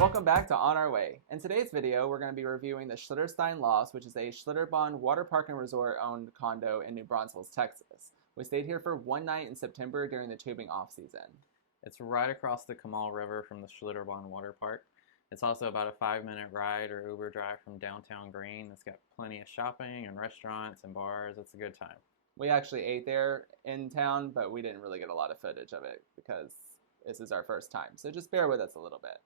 Welcome back to On Our Way. In today's video, we're going to be reviewing the SchlitterStein Lofts, which is a Schlitterbaughn water park and resort owned condo in New Braunfels, Texas. We stayed here for one night in September during the tubing off season. It's right across the Kamal River from the Schlitterbaughn water park. It's also about a 5-minute ride or Uber drive from downtown Green. It's got plenty of shopping and restaurants and bars. It's a good time. We actually ate there in town, but we didn't really get a lot of footage of it because this is our first time. So just bear with us a little bit.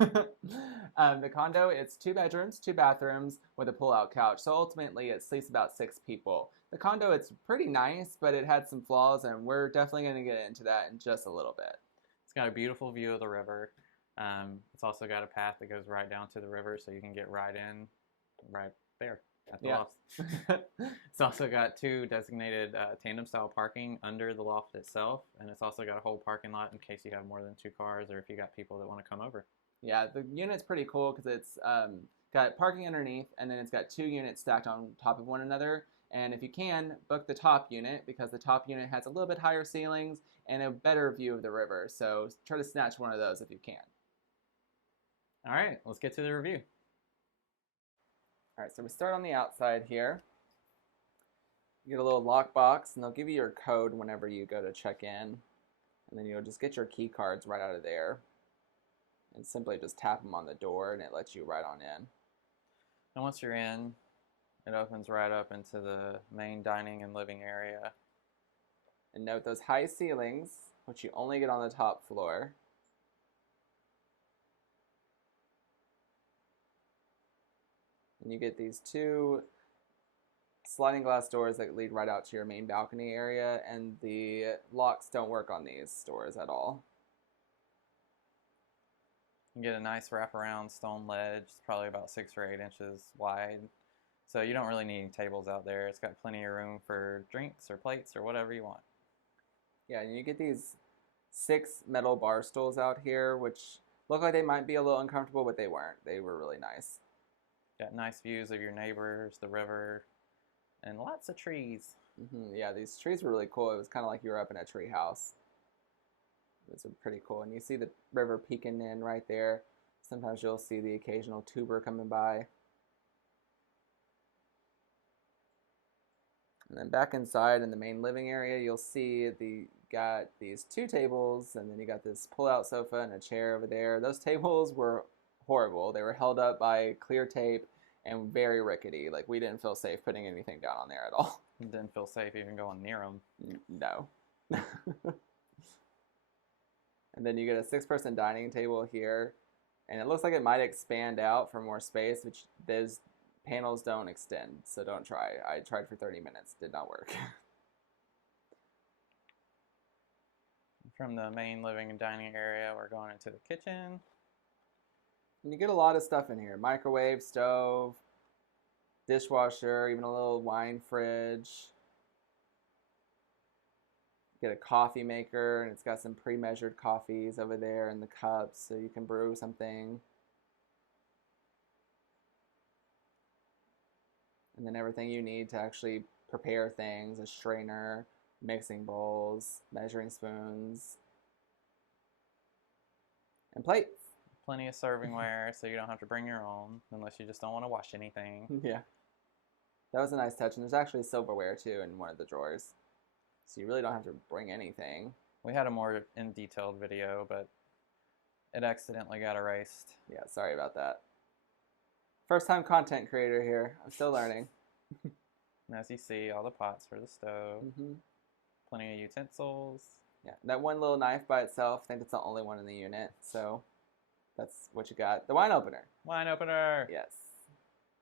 The condo, it's 2 bedrooms, 2 bathrooms with a pull-out couch. So ultimately it sleeps about 6 people. The condo, it's pretty nice, but it had some flaws, and we're definitely going to get into that in just a little bit. It's got a beautiful view of the river. It's also got a path that goes right down to the river, so you can get right in, right there at the lofts. It's also got 2 designated tandem-style parking under the loft itself, and it's also got a whole parking lot in case you have more than 2 cars or if you got people that want to come over. Yeah, the unit's pretty cool because it's got parking underneath, and then it's got 2 units stacked on top of one another. And if you can, book the top unit because the top unit has a little bit higher ceilings and a better view of the river. So try to snatch one of those if you can. All right, let's get to the review. All right, so we start on the outside here. You get a little lockbox, and they'll give you your code whenever you go to check in. And then you'll just get your key cards right out of there. And simply just tap them on the door, and it lets you right on in. And once you're in, it opens right up into the main dining and living area. And note those high ceilings, which you only get on the top floor. And you get these 2 sliding glass doors that lead right out to your main balcony area, and the locks don't work on these doors at all. You get a nice wraparound stone ledge. It's probably about 6 or 8 inches wide. So you don't really need any tables out there. It's got plenty of room for drinks or plates or whatever you want. Yeah, and you get these 6 metal bar stools out here, which look like they might be a little uncomfortable, but they weren't. They were really nice. Got nice views of your neighbors, the river, and lots of trees. Yeah, these trees were really cool. It was kind of like you were up in a tree house. It was pretty cool. And you see the river peeking in right there. Sometimes you'll see the occasional tuber coming by. And then back inside in the main living area, you'll see got these 2 tables, and then you got this pull-out sofa and a chair over there. Those tables were horrible. They were held up by clear tape and very rickety. Like, we didn't feel safe putting anything down on there at all. Didn't feel safe even going near them. No. And then you get a 6-person dining table here, and it looks like it might expand out for more space, which those panels don't extend, so don't try. I tried for 30 minutes, did not work. From the main living and dining area, we're going into the kitchen. And you get a lot of stuff in here. Microwave, stove, dishwasher, even a little wine fridge. Get a coffee maker, and it's got some pre-measured coffees over there in the cups so you can brew something. And then everything you need to actually prepare things, a strainer, mixing bowls, measuring spoons, and plates. Plenty of servingware, so you don't have to bring your own unless you just don't want to wash anything. Yeah. That was a nice touch, and there's actually silverware too in one of the drawers. So you really don't have to bring anything. We had a more in-detailed video, but it accidentally got erased. Yeah, sorry about that. First time content creator here. I'm still learning. And as you see, all the pots for the stove. Plenty of utensils. Yeah, that one little knife by itself, I think it's the only one in the unit. So that's what you got. The wine opener. Wine opener! Yes.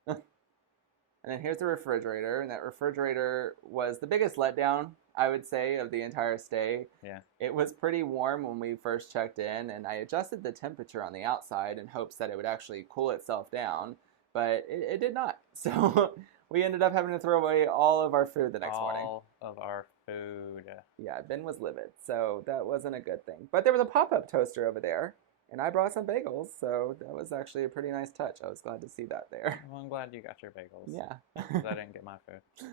And then here's the refrigerator, and that refrigerator was the biggest letdown, I would say, of the entire stay. Yeah. It was pretty warm when we first checked in, and I adjusted the temperature on the outside in hopes that it would actually cool itself down, but it did not. So we ended up having to throw away all of our food the next morning. All of our food. Yeah, Ben was livid, so that wasn't a good thing. But there was a pop-up toaster over there, and I brought some bagels, so that was actually a pretty nice touch. I was glad to see that there. Well, I'm glad you got your bagels. Yeah. Because I didn't get my food.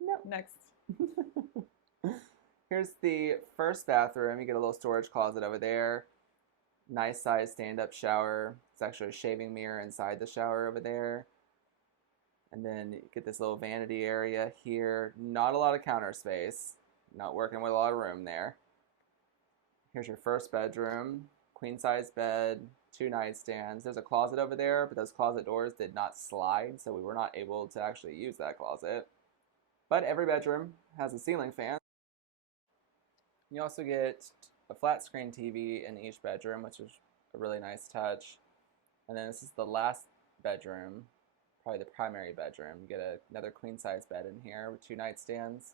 No. Next. Here's the first bathroom. You get a little storage closet over there. Nice size stand-up shower. It's actually a shaving mirror inside the shower over there. And then you get this little vanity area here. Not a lot of counter space. Not working with a lot of room there. Here's your first bedroom. Queen size bed, 2 nightstands. There's a closet over there, but those closet doors did not slide, so we were not able to actually use that closet. But every bedroom has a ceiling fan. You also get a flat screen TV in each bedroom, which is a really nice touch. And then this is the last bedroom, probably the primary bedroom. You get another queen size bed in here with 2 nightstands.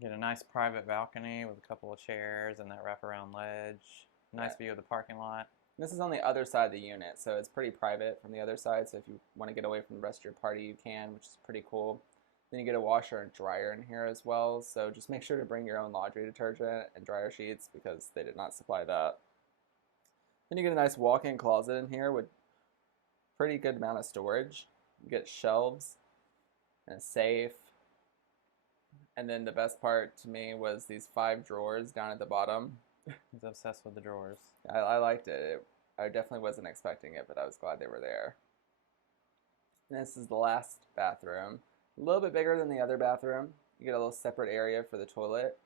Get a nice private balcony with a couple of chairs and that wraparound ledge. Nice view of the parking lot. This is on the other side of the unit, so it's pretty private from the other side. So if you want to get away from the rest of your party, you can, which is pretty cool. Then you get a washer and dryer in here as well. So just make sure to bring your own laundry detergent and dryer sheets because they did not supply that. Then you get a nice walk-in closet in here with pretty good amount of storage. You get shelves and a safe. And then the best part to me was these 5 drawers down at the bottom. He's obsessed with the drawers. I liked it. I definitely wasn't expecting it, but I was glad they were there. And this is the last bathroom. A little bit bigger than the other bathroom. You get a little separate area for the toilet.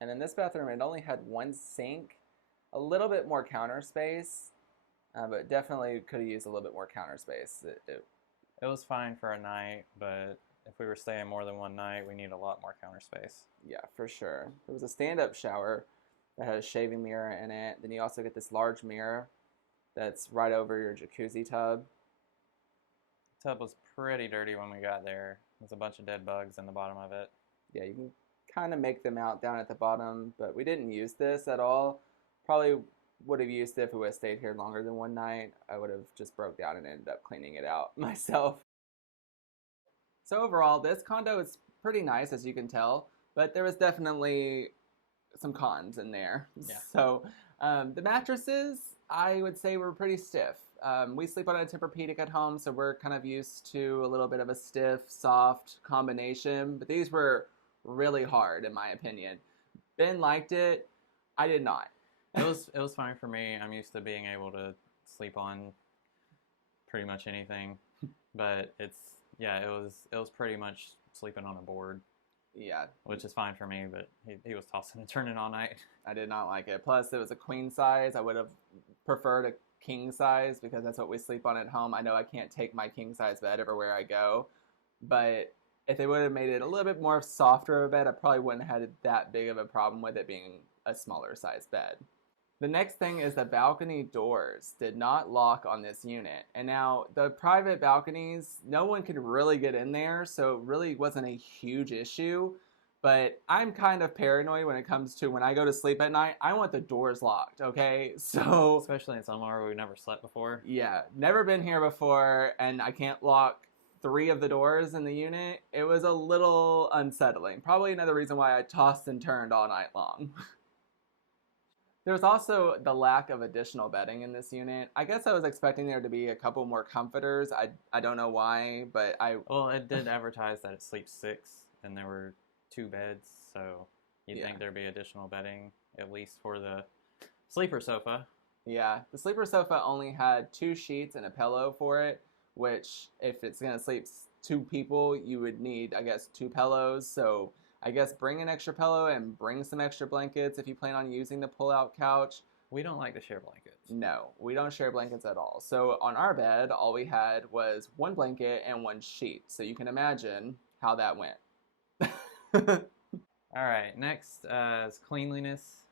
And in this bathroom, it only had 1 sink, a little bit more counter space, but definitely could have used a little bit more counter space. It was fine for a night, but if we were staying more than one night, we need a lot more counter space. Yeah, for sure. There was a stand-up shower that had a shaving mirror in it. Then you also get this large mirror that's right over your jacuzzi tub. The tub was pretty dirty when we got there. There's a bunch of dead bugs in the bottom of it. Yeah, you can kind of make them out down at the bottom, but we didn't use this at all. Probably would have used it if we would have stayed here longer than one night. I would have just broke down and ended up cleaning it out myself. So overall, this condo is pretty nice, as you can tell, but there was definitely some cons in there. Yeah. So the mattresses, I would say, were pretty stiff. We sleep on a Tempur-Pedic at home, so we're kind of used to a little bit of a stiff, soft combination, but these were really hard, in my opinion. Ben liked it. I did not. It was fine for me. I'm used to being able to sleep on pretty much anything, but it was pretty much sleeping on a board. Yeah. Which is fine for me, but he was tossing and turning all night. I did not like it. Plus, it was a queen size. I would have preferred a king size because that's what we sleep on at home. I know I can't take my king size bed everywhere I go, but if they would have made it a little bit more softer of a bed, I probably wouldn't have had that big of a problem with it being a smaller size bed. The next thing is the balcony doors did not lock on this unit. And now the private balconies, no one could really get in there, so it really wasn't a huge issue. But I'm kind of paranoid when it comes to when I go to sleep at night, I want the doors locked, okay? So especially in somewhere where we've never slept before. Yeah, never been here before, and I can't lock 3 of the doors in the unit. It was a little unsettling. Probably another reason why I tossed and turned all night long. There's also the lack of additional bedding in this unit. I guess I was expecting there to be a couple more comforters. I don't know why, but Well, it did advertise that it sleeps 6, and there were 2 beds, so you'd think there'd be additional bedding, at least for the sleeper sofa. Yeah, the sleeper sofa only had 2 sheets and a pillow for it, which if it's going to sleep 2 people, you would need, I guess, 2 pillows, so I guess bring an extra pillow and bring some extra blankets if you plan on using the pull-out couch. We don't like to share blankets. No, we don't share blankets at all. So on our bed, all we had was 1 blanket and 1 sheet. So you can imagine how that went. All right, next is cleanliness.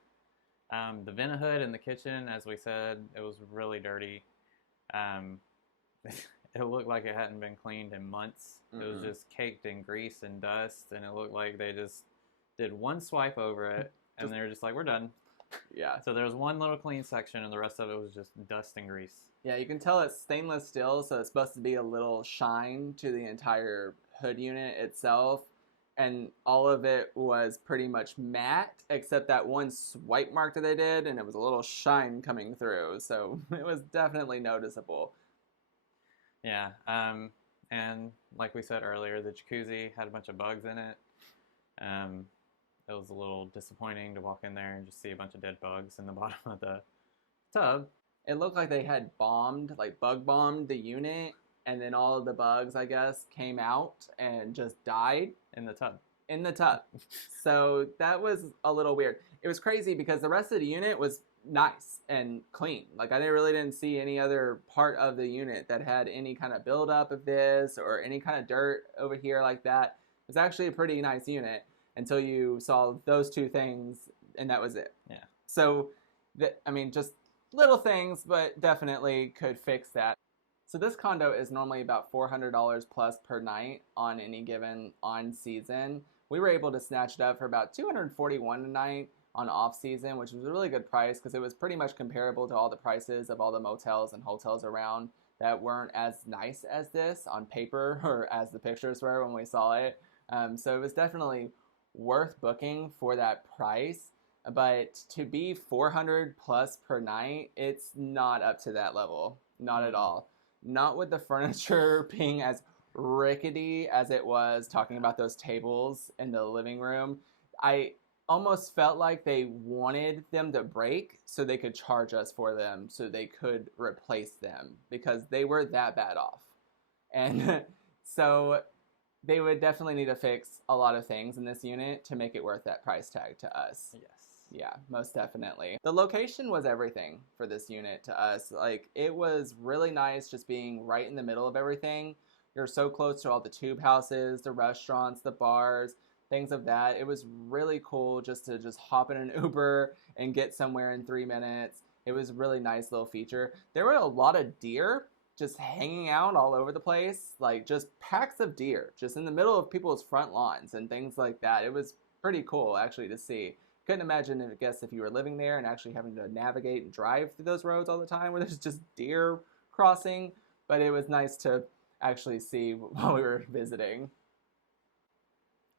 The vent hood in the kitchen, as we said, it was really dirty. It looked like it hadn't been cleaned in months. It was just caked in grease and dust, and it looked like they just did 1 swipe over it, and they were just like, we're done. Yeah. So there was 1 little clean section, and the rest of it was just dust and grease. Yeah, you can tell it's stainless steel, so it's supposed to be a little shine to the entire hood unit itself, and all of it was pretty much matte, except that 1 swipe mark that they did, and it was a little shine coming through, so it was definitely noticeable. Yeah, and like we said earlier, the jacuzzi had a bunch of bugs in it. it was a little disappointing to walk in there and just see a bunch of dead bugs in the bottom of the tub. It looked like they had bombed, like bug bombed the unit, and then all of the bugs, I guess, came out and just died in the tub. In the tub. So that was a little weird. It was crazy because the rest of the unit was nice and clean. Like I really didn't see any other part of the unit that had any kind of buildup of this or any kind of dirt over here like that. It was actually a pretty nice unit until you saw those two things, and that was it. Yeah. So, I mean, just little things, but definitely could fix that. So this condo is normally about $400 plus per night on any given on-season. We were able to snatch it up for about $241 a night on off-season, which was a really good price because it was pretty much comparable to all the prices of all the motels and hotels around that weren't as nice as this on paper or as the pictures were when we saw it. So it was definitely worth booking for that price. But to be $400 plus per night, it's not up to that level. Not at all. Not with the furniture being as rickety as it was, talking about those tables in the living room. I almost felt like they wanted them to break so they could charge us for them so they could replace them because they were that bad off. And so they would definitely need to fix a lot of things in this unit to make it worth that price tag to us. Yes. Yeah, most definitely. The location was everything for this unit to us. Like, it was really nice just being right in the middle of everything. You're so close to all the tube houses, the restaurants, the bars, things of that. It was really cool just to hop in an Uber and get somewhere in 3 minutes. It was a really nice little feature. There were a lot of deer just hanging out all over the place, like just packs of deer just in the middle of people's front lawns and things like that. It was pretty cool actually to see. Couldn't imagine, I guess, if you were living there and actually having to navigate and drive through those roads all the time where there's just deer crossing, but it was nice to actually see while we were visiting.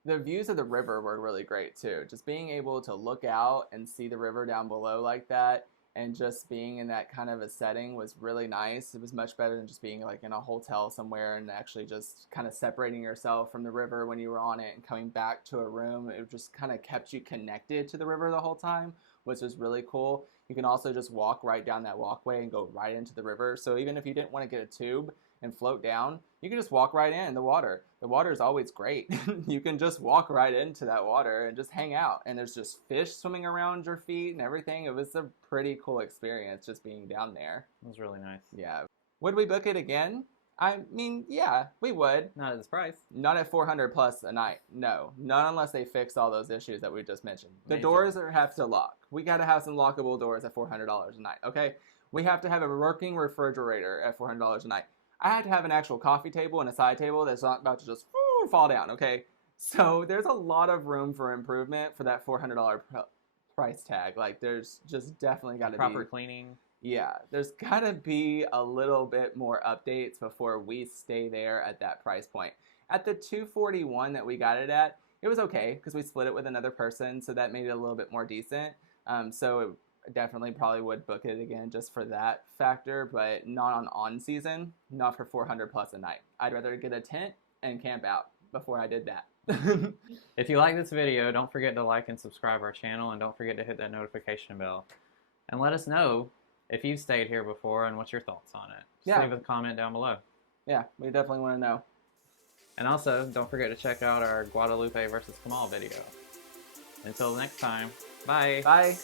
The views of the river were really great too. Just being able to look out and see the river down below like that and just being in that kind of a setting was really nice. It was much better than just being like in a hotel somewhere and actually just kind of separating yourself from the river when you were on it and coming back to a room. It just kind of kept you connected to the river the whole time, which was really cool. You can also just walk right down that walkway and go right into the river. So even if you didn't want to get a tube and float down, you can just walk right in the water. The water is always great. You can just walk right into that water and just hang out. And there's just fish swimming around your feet and everything. It was a pretty cool experience just being down there. It was really nice. Yeah. Would we book it again? I mean, yeah, we would. Not at this price. Not at $400 plus a night. No, not unless they fix all those issues that we just mentioned. The Major. doors have to lock. We got to have some lockable doors at $400 a night, okay? We have to have a working refrigerator at $400 a night. I had to have an actual coffee table and a side table that's not about to just fall down, okay? So there's a lot of room for improvement for that $400 price tag. Like, there's just definitely got to be proper cleaning. Yeah, there's got to be a little bit more updates before we stay there at that price point. At the $241 that we got it at, it was okay because we split it with another person, so that made it a little bit more decent. So it definitely probably would book it again just for that factor, but not on season, not for $400 plus a night. I'd rather get a tent and camp out before I did that. If you like this video, don't forget to like and subscribe our channel, and don't forget to hit that notification bell. And let us know if you've stayed here before and what's your thoughts on it. Just leave a comment down below. Yeah, we definitely want to know. And also, don't forget to check out our Guadalupe versus Kamal video. Until next time, bye. Bye.